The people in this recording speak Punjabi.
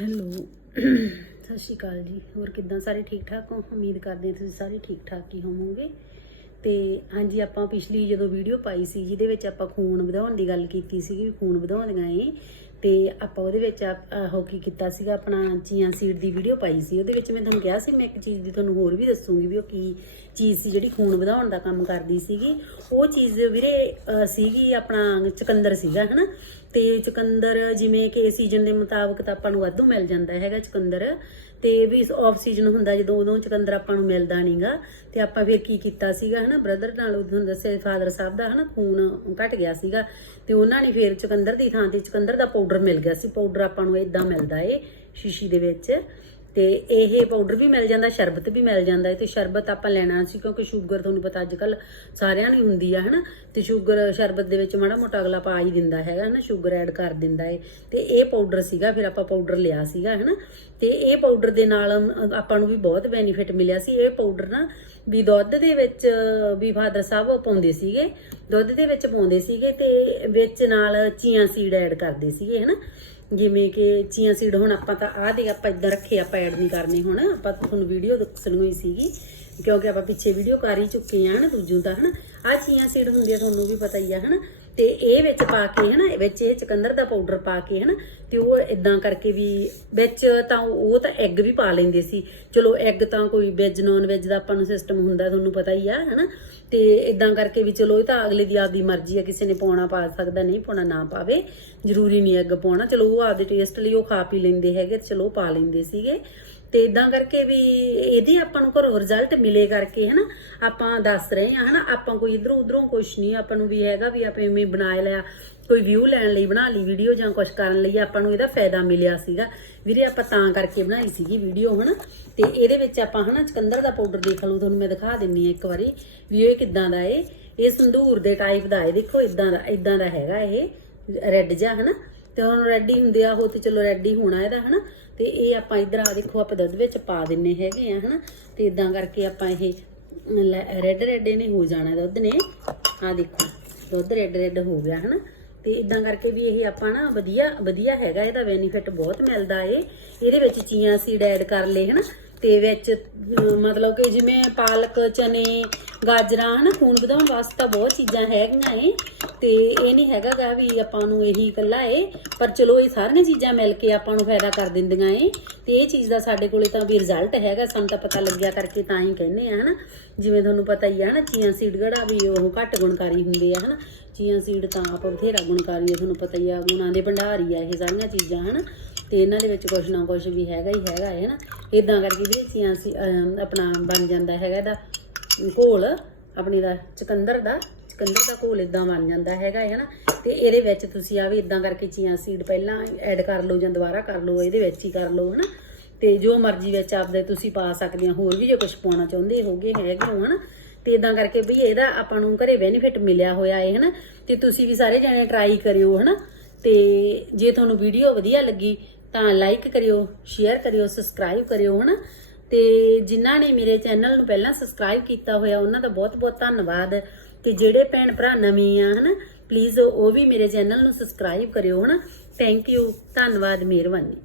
ਹੈਲੋ। ਸਤਿ ਸ਼੍ਰੀ ਅਕਾਲ ਜੀ। ਹੋਰ ਕਿੱਦਾਂ? ਸਾਰੇ ਠੀਕ ਠਾਕ ਹੋ? ਉਮੀਦ ਕਰਦੇ ਹਾਂ ਤੁਸੀਂ ਸਾਰੇ ਠੀਕ ਠਾਕ ਹੀ ਹੋਵੋਗੇ। ਤੇ ਹਾਂਜੀ, ਆਪਾਂ ਪਿਛਲੀ ਜਦੋਂ ਵੀਡੀਓ ਪਾਈ ਸੀ, ਜਿਹਦੇ ਵਿੱਚ ਆਪਾਂ ਖੂਨ ਵਧਾਉਣ ਦੀ ਗੱਲ ਕੀਤੀ ਸੀਗੀ, ਵੀ ਖੂਨ ਵਧਾਉਂਦੀਆਂ ਏ ਤੇ ਆਪਾਂ ਉਹਦੇ ਵਿੱਚ ਆਪ- ਕੀ ਕੀਤਾ ਸੀਗਾ, ਆਪਣਾ ਚੀਆਂ ਸੀਡ ਦੀ ਵੀਡੀਓ ਪਾਈ ਸੀ। ਉਹਦੇ ਵਿੱਚ ਮੈਂ ਤੁਹਾਨੂੰ ਕਿਹਾ ਸੀ, ਮੈਂ ਇੱਕ ਚੀਜ਼ ਦੀ ਤੁਹਾਨੂੰ ਹੋਰ ਵੀ ਦੱਸੂਗੀ ਵੀ ਉਹ ਕੀ ਚੀਜ਼ ਸੀ, ਜਿਹੜੀ ਖੂਨ ਵਧਾਉਣ ਦਾ ਕੰਮ ਕਰਦੀ ਸੀਗੀ। ਉਹ ਚੀਜ਼ ਵੀਰੇ ਸੀਗੀ ਆਪਣਾ ਚੁਕੰਦਰ ਸੀਗਾ, ਹਨਾ? ਤੇ ਚੁਕੰਦਰ ਜਿਵੇਂ ਕਿ ਸੀਜ਼ਨ ਦੇ ਮੁਤਾਬਕ ਤਾਂ ਆਪਾਂ ਨੂੰ ਵਾਧੂ ਮਿਲ ਜਾਂਦਾ ਹੈਗਾ ਚੁਕੰਦਰ। ਤੇ ਵੀ ਆਫ ਸੀਜ਼ਨ ਹੁੰਦਾ, ਜਦੋਂ ਉਦੋਂ ਚੁਕੰਦਰ ਆਪਾਂ ਨੂੰ ਮਿਲਦਾ ਨਹੀਂਗਾ ਤੇ ਆਪਾਂ ਫਿਰ ਕੀ ਕੀਤਾ ਸੀਗਾ, ਹਨਾ? ਬ੍ਰਦਰ ਨਾਲ ਉਹ ਤੁਹਾਨੂੰ ਦੱਸਿਆ ਫਾਦਰ ਸਾਹਿਬ ਦਾ, ਹਨਾ? ਖੂਨ ਘਟ ਗਿਆ ਸੀਗਾ। ਤੇ ਉਹਨਾਂ ਨੇ ਫਿਰ ਚੁਕੰਦਰ ਦੀ ਥਾਂ ਤੇ ਚੁਕੰਦਰ ਦਾ ਪਾਊਡਰ ਮਿਲ ਗਿਆ ਸੀ ਪਾਊਡਰ ਆਪਾਂ ਨੂੰ ਇਦਾਂ ਮਿਲਦਾ ਏ ਸ਼ੀਸ਼ੀ ਦੇ ਵਿੱਚ। ਤੇ ਇਹ ਪਾਊਡਰ ਵੀ ਮਿਲ ਜਾਂਦਾ, ਸ਼ਰਬਤ ਵੀ ਮਿਲ ਜਾਂਦਾ ਹੈ ਤੇ ਸ਼ਰਬਤ ਆਪਾਂ ਲੈਣਾ ਸੀ ਕਿਉਂਕਿ ਸ਼ੂਗਰ ਤੁਹਾਨੂੰ ਪਤਾ ਅੱਜ ਕੱਲ ਸਾਰਿਆਂ ਨੂੰ ਹੁੰਦੀ ਆ, ਹਨਾ? ਤੇ ਸ਼ੂਗਰ ਸ਼ਰਬਤ ਦੇ ਵਿੱਚ ਮਾੜਾ ਮੋਟਾ ਅਗਲਾ ਪਾ ਹੀ ਦਿੰਦਾ ਹੈਗਾ, ਹਨਾ? ਸ਼ੂਗਰ ਐਡ ਕਰ ਦਿੰਦਾ ਏ। ਤੇ ਇਹ ਪਾਊਡਰ ਸੀਗਾ, ਫਿਰ ਆਪਾਂ ਪਾਊਡਰ ਲਿਆ ਸੀਗਾ, ਹਨਾ? ਤੇ ਇਹ ਪਾਊਡਰ ਦੇ ਨਾਲ ਆਪਾਂ ਨੂੰ ਵੀ ਬਹੁਤ ਬੈਨੀਫਿਟ ਮਿਲਿਆ ਸੀ। ਇਹ ਪਾਊਡਰ ਨਾ ਵੀ ਦੁੱਧ ਦੇ ਵਿੱਚ, ਵੀ ਫਾਦਰ ਸਾਹਿਬ ਪਾਉਂਦੇ ਸੀਗੇ, ਦੁੱਧ ਦੇ ਵਿੱਚ ਪਾਉਂਦੇ ਸੀਗੇ ਤੇ ਵਿੱਚ ਨਾਲ ਚੀਆਂ ਸੀਡ ਐਡ ਕਰਦੇ ਸੀਗੇ, ਹਨਾ? ਜਿਵੇਂ ਕਿ ਚੀਆਂ ਸੀਡ ਹੁਣ ਆਪਾਂ ਤਾਂ ਆਹ ਦੇ ਆਪਾਂ ਇਦਾਂ ਰੱਖੇ, ਆਪਾਂ ਐਡ ਨਹੀਂ ਕਰਨੇ ਹੁਣ। ਆਪਾਂ ਤੁਹਾਨੂੰ ਵੀਡੀਓ ਦੱਸਣੀ ਹੋਈ ਸੀਗੀ, ਕਿਉਂਕਿ ਆਪਾਂ ਪਿੱਛੇ ਵੀਡੀਓ ਕਰ ਹੀ ਚੁੱਕੇ ਆ ਹਨਾ, ਦੂਜੂ ਦਾ ਹਨਾ। ਆਹ ਚੀਆਂ ਸੀਡ ਹੁੰਦੀ ਆ ਤੁਹਾਨੂੰ ਵੀ ਪਤਾ ਹੀ ਆ, ਹਨਾ। ਤੇ ਇਹ ਵਿੱਚ ਪਾ ਕੇ, ਹਨਾ ਵਿੱਚ ਇਹ ਚਕੰਦਰ ਦਾ ਪਾਊਡਰ ਪਾ ਕੇ, ਹਨਾ ਤੇ ਉਹ ਇਦਾਂ ਕਰਕੇ ਵੀ ਵਿੱਚ ਤਾਂ ਉਹ ਤਾਂ ਐਗ ਵੀ ਪਾ ਲੈਂਦੇ ਸੀ। ਚਲੋ ਐਗ ਤਾਂ ਕੋਈ ਵੈਜ ਨਾਨ ਵੈਜ ਦਾ ਆਪਾਂ ਨੂੰ ਸਿਸਟਮ ਹੁੰਦਾ, ਤੁਹਾਨੂੰ ਪਤਾ ਹੀ ਆ, ਹਨਾ? ਤੇ ਇਦਾਂ ਕਰਕੇ ਵੀ ਚਲੋ ਇਹ ਤਾਂ ਅਗਲੇ ਦੀ ਆਪਦੀ ਮਰਜ਼ੀ ਆ, ਕਿਸੇ ਨੇ ਪਾਉਣਾ ਪਾ ਸਕਦਾ, ਨਹੀਂ ਪਾਉਣਾ ਨਾ ਪਾਵੇ। ਜ਼ਰੂਰੀ ਨਹੀਂ ਐਗ ਪਾਉਣਾ। ਚਲੋ ਉਹ ਆਪਦੇ ਟੇਸਟ ਲਈ ਉਹ ਖਾ ਪੀ ਲੈਂਦੇ ਹੈਗੇ ਚਲੋ ਉਹ ਪਾ ਲੈਂਦੇ ਸੀਗੇ। ਤੇ ਇਦਾਂ ਕਰਕੇ ਵੀ ਇਹਦੀ ਆਪਾਂ ਨੂੰ ਘਰੋਂ ਰਿਜ਼ਲਟ ਮਿਲੇ ਕਰਕੇ, ਹਨਾ? ਆਪਾਂ ਦੱਸ ਰਹੇ ਹਾਂ ਹਨਾ? ਆਪਾਂ ਕੋਈ ਇਧਰੋਂ ਉਧਰੋਂ ਕੁਛ ਨਹੀਂ, ਆਪਾਂ ਨੂੰ ਵੀ ਹੈਗਾ ਵੀ ਆਪਾਂ ਐਵੇਂ ਬਣਾ ਲਿਆ। ਕੋਈ ਵਿਊ ਲੈਣ ਲਈ ਬਣਾ ਲਈ ਵੀਡੀਓ ਜਾਂ ਕੁਝ ਕਰਨ ਲਈ ਆਪਾਂ ਨੂੰ ਇਹਦਾ ਫਾਇਦਾ ਮਿਲਿਆ ਸੀਗਾ। ਵੀਰੇ, ਆਪਾਂ ਤਾਂ ਕਰਕੇ ਬਣਾਈ ਸੀਗੀ ਵੀਡੀਓ ਹਨਾ। ਤੇ ਇਹਦੇ ਵਿੱਚ ਆਪਾਂ ਹਨਾ ਚਕੰਦਰ ਦਾ ਪਾਊਡਰ ਦੇਖ ਲਓ, ਤੁਹਾਨੂੰ ਮੈਂ ਦਿਖਾ ਦਿੰਨੀ ਆ ਇੱਕ ਵਾਰੀ। ਵੀ ਇਹ ਕਿੱਦਾਂ ਦਾ ਏ? ਇਹ ਸੰਧੂਰ ਦੇ ਟਾਈਪ ਦਾ ਏ। ਦੇਖੋ, ਇਦਾਂ ਦਾ ਇਦਾਂ ਦਾ ਹੈਗਾ ਇਹ। ਰੈੱਡ ਜਿਹਾ, ਹਨਾ। ਤੇ ਹੁਣ ਰੈਡੀ ਹੁੰਦੇ ਆ ਉਹ ਤੇ ਚਲੋ ਰੈਡੀ ਹੋਣਾ ਇਹਦਾ, ਹਨਾ। ਤੇ ਇਹ ਆਪਾਂ ਇਧਰ ਆ ਦੇਖੋ, ਆਪਾਂ ਦੁੱਧ ਵਿੱਚ ਪਾ ਦਿੰਨੇ ਹੈਗੇ ਆ, ਹਨਾ। ਤੇ ਇਦਾਂ ਕਰਕੇ ਆਪਾਂ ਇਹ ਰੈੱਡ ਰੈੱਡ ਇਹਨੇ ਹੋ ਜਾਣਾ ਦੁੱਧ ਨੇ। ਆ ਦੇਖੋ, ਦੁੱਧ ਰੈੱਡ ਰੈੱਡ ਹੋ ਗਿਆ, ਹਨਾ। ਤੇ ਇਦਾਂ ਕਰਕੇ ਵੀ ਇਹ ਆਪਾਂ ਨਾ ਵਧੀਆ ਵਧੀਆ ਹੈਗਾ, ਇਹਦਾ ਬੈਨੀਫਿਟ ਬਹੁਤ ਮਿਲਦਾ ਏ ਇਹਦੇ ਵਿੱਚ ਚੀਆਂ ਸੀਡ ਐਡ ਕਰ ਲਏ, ਹਨਾ? ਤੇ ਵਿੱਚ ਮਤਲਬ ਕਿ ਜਿਵੇਂ ਪਾਲਕ, ਚਨੇ, ਗਾਜਰਾਂ, ਹਨਾ? ਖੂਨ ਵਧਾਉਣ ਵਾਸਤੇ ਤਾਂ ਬਹੁਤ ਚੀਜ਼ਾਂ ਹੈਗੀਆਂ ਏ ਤੇ ਇਹ ਨਹੀਂ ਹੈਗਾਗਾ ਵੀ ਆਪਾਂ ਨੂੰ ਇਹੀ ਇਕੱਲਾ ਏ, ਪਰ ਚਲੋ ਇਹ ਸਾਰੀਆਂ ਚੀਜ਼ਾਂ ਮਿਲ ਕੇ ਆਪਾਂ ਨੂੰ ਫਾਇਦਾ ਕਰ ਦਿੰਦੀਆਂ ਏ। ਤੇ ਇਹ ਚੀਜ਼ ਦਾ ਸਾਡੇ ਕੋਲੇ ਤਾਂ ਵੀ ਰਿਜ਼ਲਟ ਹੈਗਾ, ਸਾਨੂੰ ਤਾਂ ਪਤਾ ਲੱਗਿਆ ਕਰਕੇ ਤਾਂ ਹੀ ਕਹਿੰਦੇ ਆ, ਹਨਾ। ਜਿਵੇਂ ਤੁਹਾਨੂੰ ਪਤਾ ਹੀ ਆ, ਹਨਾ, ਚੀਆਂ ਸੀਡ ਗੜਾ ਵੀ ਉਹ ਘੱਟ ਗੁਣਕਾਰੀ ਹੁੰਦੇ ਆ, ਹਨਾ। ਚੀਆਂ ਸੀਡ ਤਾਂ ਆਪਾਂ ਬਥੇਰਾ ਗੁਣਕਾਰੀ ਆ, ਤੁਹਾਨੂੰ ਪਤਾ ਹੀ ਆ ਗੁਣਾਂ ਦੇ ਭੰਡਾਰੀ ਆ ਇਹ ਸਾਰੀਆਂ ਚੀਜ਼ਾਂ, ਹਨਾ। ਤੇ ਇਹਨਾਂ ਦੇ ਵਿੱਚ ਕੁਝ ਨਾ ਕੁਝ ਵੀ ਹੈਗਾ ਹੀ ਹੈਗਾ ਹੈ ਨਾ ਇਦਾਂ ਕਰਕੇ ਵੀ ਚੀਆਂ ਸੀ ਆਪਣਾ ਬਣ ਜਾਂਦਾ ਹੈਗਾ ਇਹਦਾ ਘੋਲ, ਆਪਣੀ ਦਾ ਚਕੰਦਰ ਦਾ। ਚਕੰਦਰ ਦਾ ਘੋਲ ਇਦਾਂ ਬਣ ਜਾਂਦਾ ਹੈਗਾ ਹੈ ਨਾ ਤੇ ਇਹਦੇ ਵਿੱਚ ਤੁਸੀਂ ਆ ਵੀ ਇਦਾਂ ਕਰਕੇ ਚੀਆ ਸੀਡ ਪਹਿਲਾਂ ਐਡ ਕਰ ਲਓ ਜਾਂ ਦੁਬਾਰਾ ਕਰ ਲਓ, ਇਹਦੇ ਵਿੱਚ ਹੀ ਕਰ ਲਓ ਨਾ ਤੇ ਜੋ ਮਰਜ਼ੀ ਵਿੱਚ ਆਪਦੇ ਤੁਸੀਂ ਪਾ ਸਕਦੇ ਹੋ, ਹੋਰ ਵੀ ਜੇ ਕੁਝ ਪਾਉਣਾ ਚਾਹੁੰਦੇ ਹੋਗੇ ਹੈਗੇ ਹੋ, ਹਨਾ? ਤੇ ਇਦਾਂ ਕਰਕੇ ਵੀ ਇਹਦਾ ਆਪਾਂ ਨੂੰ ਘਰੇ ਬੈਨੀਫਿਟ ਮਿਲਿਆ ਹੋਇਆ ਹੈ ਹਨਾ? ਤੇ ਤੁਸੀਂ ਵੀ ਸਾਰੇ ਜਣੇ ਟਰਾਈ ਕਰਿਓ, ਹਨਾ? ਤੇ ਜੇ ਤੁਹਾਨੂੰ ਵੀਡੀਓ ਵਧੀਆ ਲੱਗੀ ਤਾਂ ਲਾਈਕ ਕਰਿਓ ਸ਼ੇਅਰ ਕਰਿਓ ਸਬਸਕ੍ਰਾਈਬ ਕਰਿਓ, ਹਨਾ? ਤੇ ਜਿਨ੍ਹਾਂ ਨੇ ਮੇਰੇ ਚੈਨਲ ਨੂੰ ਪਹਿਲਾਂ ਸਬਸਕ੍ਰਾਈਬ ਕੀਤਾ ਹੋਇਆ, ਉਹਨਾਂ ਦਾ ਬਹੁਤ-ਬਹੁਤ ਧੰਨਵਾਦ। ਤੇ ਜਿਹੜੇ ਭੈਣ ਭਰਾ ਨਵੇਂ ਆ, ਹਨਾ ਪਲੀਜ਼ ਉਹ ਵੀ ਮੇਰੇ ਚੈਨਲ ਨੂੰ ਸਬਸਕ੍ਰਾਈਬ ਕਰਿਓ, ਹਨਾ। ਥੈਂਕ ਯੂ ਧੰਨਵਾਦ, ਮਿਹਰਬਾਨੀ।